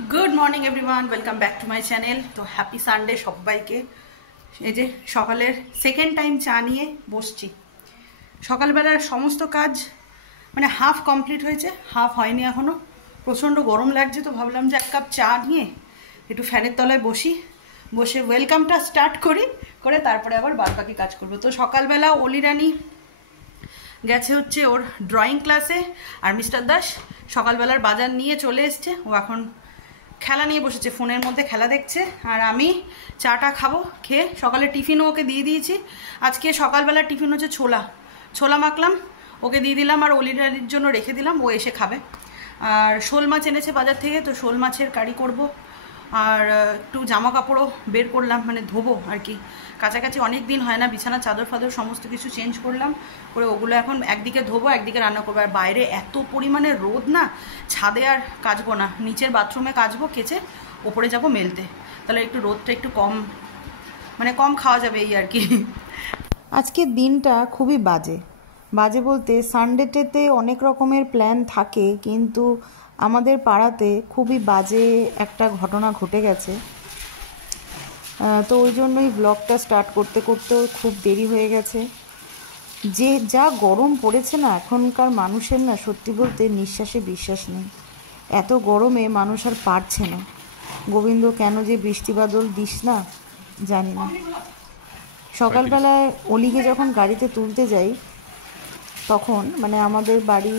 Good morning everyone welcome back to my channel. तो happy Sunday सबाइके। এই যে সকালের সেকেন্ড টাইম চা নিয়ে বসছি। সকালবেলার সমস্ত কাজ মানে হাফ কমপ্লিট হয়েছে, হাফ হয়নি এখনো। প্রচণ্ড গরম লাগছে, তো ভাবলাম যে এক কাপ চা নিয়ে একটু ফ্যানের তলায় বসে ওয়েলকামটা স্টার্ট করে তারপরে আবার বাদবাকি কাজ করবো। তো সকালবেলা অলি রানী গেছে হচ্ছে ওর ড্রয়িং ক্লাসে, আর মিস্টার দাস সকালবেলার বাজার নিয়ে চলে এসছে। ও এখন খেলা নিয়ে বসেছে, ফোনের মধ্যে খেলা দেখছে, আর আমি চাটা খাবো। খেয়ে সকালে টিফিনও ওকে দিয়ে দিয়েছি। আজকে সকালবেলার টিফিন হচ্ছে ছোলা মাখলাম, ওকে দিয়ে দিলাম, আর অলিরানির জন্য রেখে দিলাম, ও এসে খাবে। আর শোল মাছ এনেছে বাজার থেকে, তো শোল মাছের কারি করব। আর একটু জামা কাপড়ও বের করলাম, মানে ধোবো আর কি। কাছাকাছি অনেক দিন হয় না, বিছানা চাদর ফাদর সমস্ত কিছু চেঞ্জ করলাম, করে ওগুলো এখন একদিকে ধোবো একদিকে রান্না করবো। আর বাইরে এত পরিমাণে রোদ না, ছাদে আর কাচবো না, নিচের বাথরুমে কাচবো, কেচে ওপরে যাব মেলতে। তাহলে একটু রোদটা একটু কম খাওয়া যাবে এই আর কি। আজকের দিনটা খুবই বাজে বলতে সানডেতে অনেক রকমের প্ল্যান থাকে, কিন্তু আমাদের পাড়াতে খুবই বাজে একটা ঘটনা ঘটে গেছে। তো ওই জন্যই ব্লগটা স্টার্ট করতে খুব দেরি হয়ে গেছে। যে যা গরম পড়েছে না এখনকার মানুষের, না সত্যি বলতে নিঃশ্বাসে বিশ্বাস নেই। এত গরমে মানুষ আর পারছে না। গোবিন্দ কেন যে বৃষ্টি বাদল দিস না জানি না। সকালবেলায় অলিকে যখন গাড়িতে তুলতে যাই, তখন মানে আমাদের বাড়ি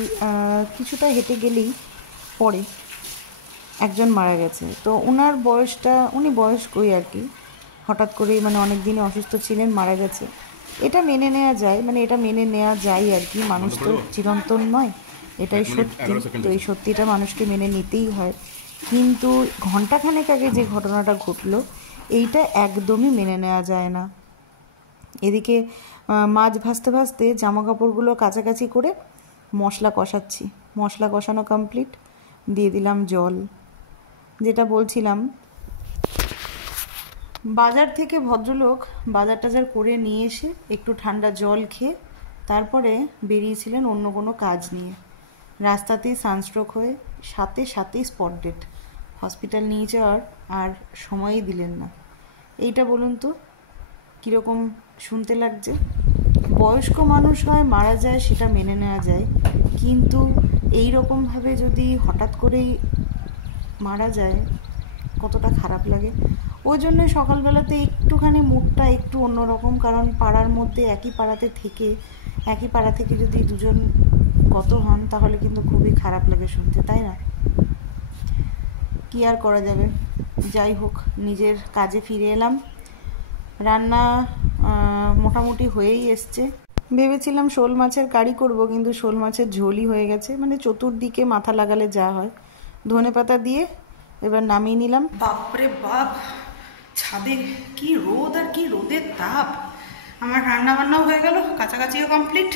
কিছুটা হেঁটে গেলেই পরে একজন মারা গেছে। তো ওনার উনি বয়স্কই আর কি, হঠাৎ করেই মানে অনেক দিনে অসুস্থ ছিলেন, মারা গেছে। এটা মেনে নেওয়া যায় আর কি। মানুষ তো চিরন্তন নয়, এটাই সত্যি। তো এই সত্যিটা মানুষকে মেনে নিতেই হয়। কিন্তু ঘণ্টাখানেক আগে যে ঘটনাটা ঘটলো, এইটা একদমই মেনে নেওয়া যায় না। এদিকে মাছ ভাজতে জামা কাপড়গুলো কাছাকাছি করে মশলা কষাচ্ছি। মশলা কষানো কমপ্লিট, দিয়ে দিলাম জল। যেটা বলছিলাম, বাজার থেকে ভদ্রলোক বাজার টাজার করে নিয়ে এসে একটু ঠান্ডা জল খেয়ে তারপরে বেরিয়েছিলেন অন্য কোনো কাজ নিয়ে। রাস্তাতেই সানস্ট্রোক হয়ে সাথেই স্পট ডেড। হসপিটাল নিয়ে যাওয়ার আর সময়ই দিলেন না। এইটা বলুন তো কীরকম শুনতে লাগছে? বয়স্ক মানুষ হয় মারা যায়, সেটা মেনে নেওয়া যায়, কিন্তু এই রকমভাবে যদি হঠাৎ করেই মারা যায় কতটা খারাপ লাগে। ওই জন্য সকালবেলাতে একটুখানি মুডটা একটু অন্যরকম, কারণ পাড়ার মধ্যে একই পাড়া থেকে যদি দুজন গত হন তাহলে কিন্তু খুবই খারাপ লাগে শুনতে, তাই না? কি আর করা যাবে। যাই হোক, নিজের কাজে ফিরে এলাম। রান্না মোটামুটি হয়েই এসছে। ভেবেছিলাম শোল মাছের কারি করব, কিন্তু শোল মাছের ঝোলই হয়ে গেছে। মানে চতুর্দিকে মাথা লাগালে যা হয়। ধনেপাতা দিয়ে এবার নামিয়ে নিলাম। বাপরে বাপ, ছাদে কি রোদ আর কি রোদের তাপ। আমার রান্না বান্নাও হয়ে গেল, কাছাকাছিও কমপ্লিট।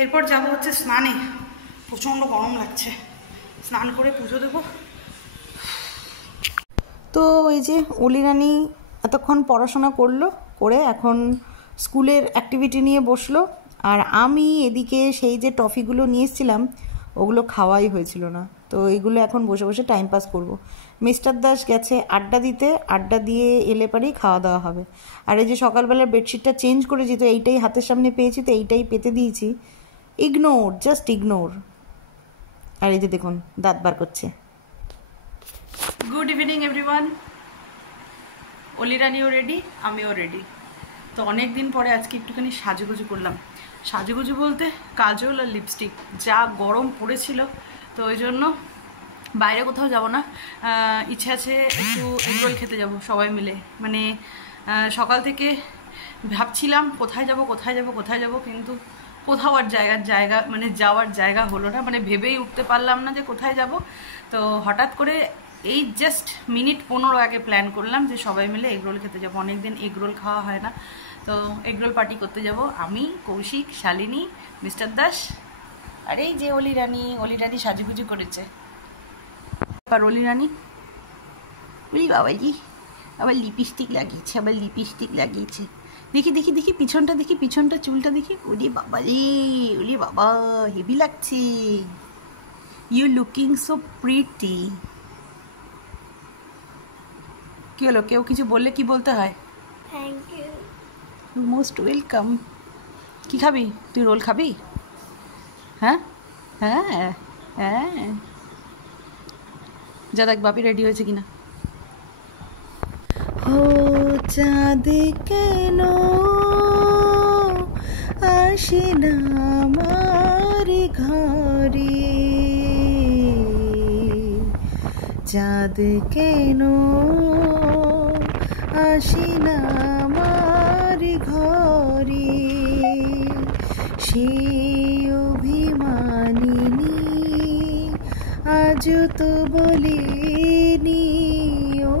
এরপর যাব হচ্ছে স্নানে। প্রচণ্ড গরম লাগছে, স্নান করে পুজো দেবো। তো ওই যে অলিরানি এতক্ষণ পড়াশোনা করে এখন স্কুলের অ্যাক্টিভিটি নিয়ে বসলো, আর আমি এদিকে সেই যে টফিগুলো নিয়ে এসেছিলাম ওগুলো খাওয়াই হয়েছিল না। তো এইগুলো এখন বসে টাইম পাস করবো। মিস্টার দাস গেছে আড্ডা দিতে, আড্ডা দিয়ে এলে পরেই খাওয়া দাওয়া হবে। আর এই যে সকালবেলার বেডশিটটা চেঞ্জ করেছি, তো এইটাই হাতের সামনে পেয়েছি, তো এইটাই পেতে দিয়েছি। Just ignore. আর এই যে দেখুন দাঁত বার করছে। Good evening everyone. অলিরানিও রেডি, আমিও রেডি। তো অনেক দিন পরে আজকে একটুখানি সাজুগুজু করলাম। সাজুগুজু বলতে কাজল আর লিপস্টিক। যা গরম পড়েছিল, তো ওই জন্য বাইরে কোথাও যাব না। ইচ্ছা আছে একটু এগরোল খেতে যাব সবাই মিলে। মানে সকাল থেকে ভাবছিলাম কোথায় যাব, কিন্তু কোথাও আর মানে যাওয়ার জায়গা হলো না। মানে ভেবেই উঠতে পারলাম না যে কোথায় যাব। তো হঠাৎ করে এই জাস্ট মিনিট 15 আগে প্ল্যান করলাম যে সবাই মিলে এগরোল খেতে যাবো। অনেকদিন এগরোল খাওয়া হয় না, তো এগরোল পার্টি করতে যাব। আমি, কৌশিক, শালিনী, মিস্টার দাস, আর এই যে অলিরানি সাজুগুজু করেছে। আর অলিরানি বাবাজি আবার লিপস্টিক লাগিয়েছে, দেখি পিছনটা চুলটা দেখি। ওরে বাবা হেভি লাগছে। You looking so pretty. কি হলো, কেউ কিছু বললে কি বলতে হয়? Thank you. Most welcome. কি খাবি তুই? রোল খাবি? হ্যাঁ হ্যাঁ হ্যাঁ, যা দেখ বাপি রেডি হয়েছে কিনা। ও চাঁদ কেন আসে না আমার ঘরে, চাঁদ কেন আসে না আমার ঘরে, সে অভিমানিনী আজ তো বলেনি,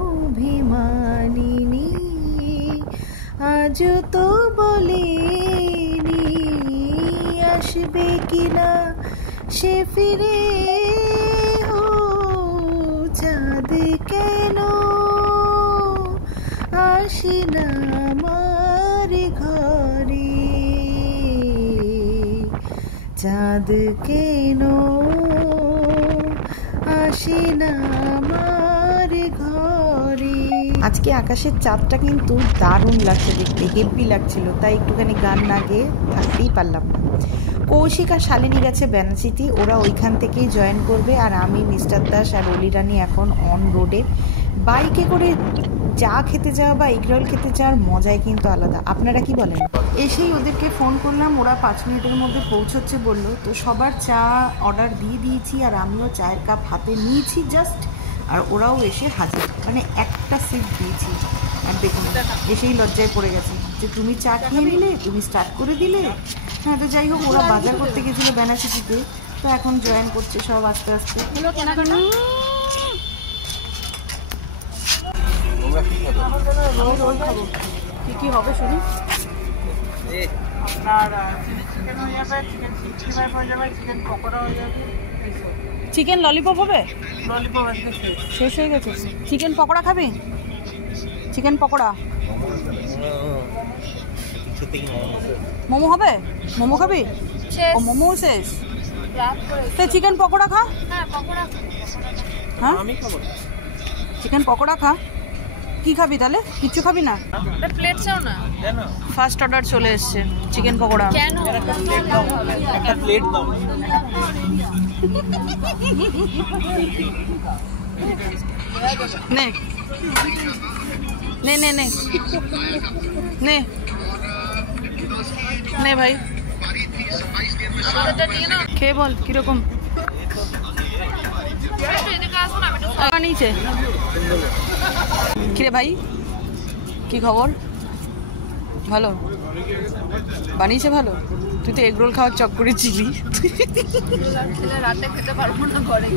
অভিমানিনী আজ তো বলেনি, আসবে কিনা সে ফিরে, ও চাঁদ কেন আসে না আমার ঘরে, চাঁদ কেন আসে না আমার ঘরে। আজকে আকাশের চাঁদটা কিন্তু দারুণ লাগছে দেখতে, হেভি লাগছিল, তাই একটুখানি গান না গেয়ে থাকতেই পারলাম না। কৌশিক আর শালিনী গেছে বেনাচিতি, ওরা ওইখান থেকেই জয়েন করবে, আর আমি মিস্টার দাস আর অলি রানী এখন অন রোডে। বাইকে করে চা খেতে যাওয়া বা এগরোল খেতে যাওয়ার মজাই কিন্তু আলাদা, আপনারা কি বলেন? এসেই ওদেরকে ফোন করলাম, ওরা 5 মিনিটের মধ্যে পৌঁছচ্ছে বললো, তো সবার চা অর্ডার দিয়ে দিয়েছি, আর আমিও চায়ের কাপ হাতে নিয়েছি জাস্ট, আর ওরাও এসে হাজির, মানে একটা সিট দিয়েছি। আর দেখুন এসেই লজ্জায় পড়ে গেছে যে তুমি চা খেয়ে নিলে, তুমি স্টার্ট করে দিলে। হ্যাঁ, তো যাই হোক, ওরা বাজার করতে গেছিলো বেনাচিটিতে, তো এখন জয়েন করছে সব আস্তে আস্তে। কি কি হবে শুনি? চিকেন ললিপপ হবে? শেষ হয়ে গেছে। চিকেন পকোড়া খাবি? চিকেন পকোড়া, মোমো হবে? মোমো খাবি? ও মোমো শেষ, তো চিকেন পকোড়া খা। হ্যাঁ চিকেন পকোড়া খা। কি খাবি তাহলে? কিচ্ছু খাবি না? প্লেট চাও না? ফার্স্ট অর্ডার চলে এসছে চিকেন পকোড়া। কেন? একটা প্লেট দাও। নে নে নে নে নে নে ভাই, খেয়ে বল কিরকম। নিচে কিরে ভাই, কি খবর? ভালো বানিয়েছে? ভালো? তুই তো এগরোল খাওয়ার চক করেছিলি। রাতে খেতে পারবো না, ঘরে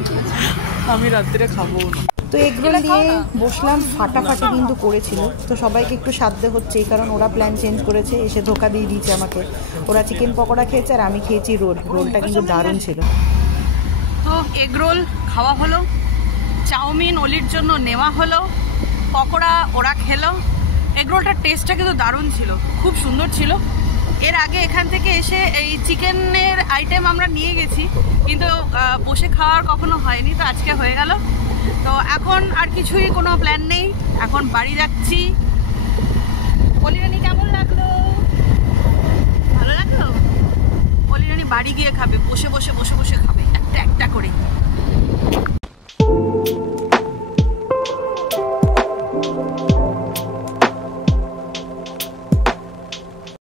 আমি রাত্রে খাবো না। তো এগরোল দিয়ে বসলাম, ফাটাফাটি কিন্তু করেছিল, তো সবাইকে একটু সাধ্যে হচ্ছে, এই কারণ ওরা প্ল্যান চেঞ্জ করেছে, এসে ধোকা দিয়ে দিয়েছে আমাকে। ওরা চিকেন পকোড়া খেয়েছে আর আমি খেয়েছি রোল, রোলটা কিন্তু দারুণ ছিল। তো এগরোল খাওয়া হলো, চাউমিন অলির জন্য নেওয়া হলো, পকোড়া ওরা খেলো। এগরোলটার টেস্টটা কিন্তু দারুণ ছিল, খুব সুন্দর ছিল। এর আগে এখান থেকে এসে এই চিকেনের আইটেম আমরা নিয়ে গেছি, কিন্তু বসে খাওয়ার কখনো হয়নি, তো আজকে হয়ে গেল। তো এখন আর কিছুই কোনো প্ল্যান নেই, এখন বাড়ি যাচ্ছি। অলি রানী কেমন লাগলো? ভালো লাগলো? অলি রানী বাড়ি গিয়ে খাবে, বসে বসে বসে বসে খাবে একটা একটা করে।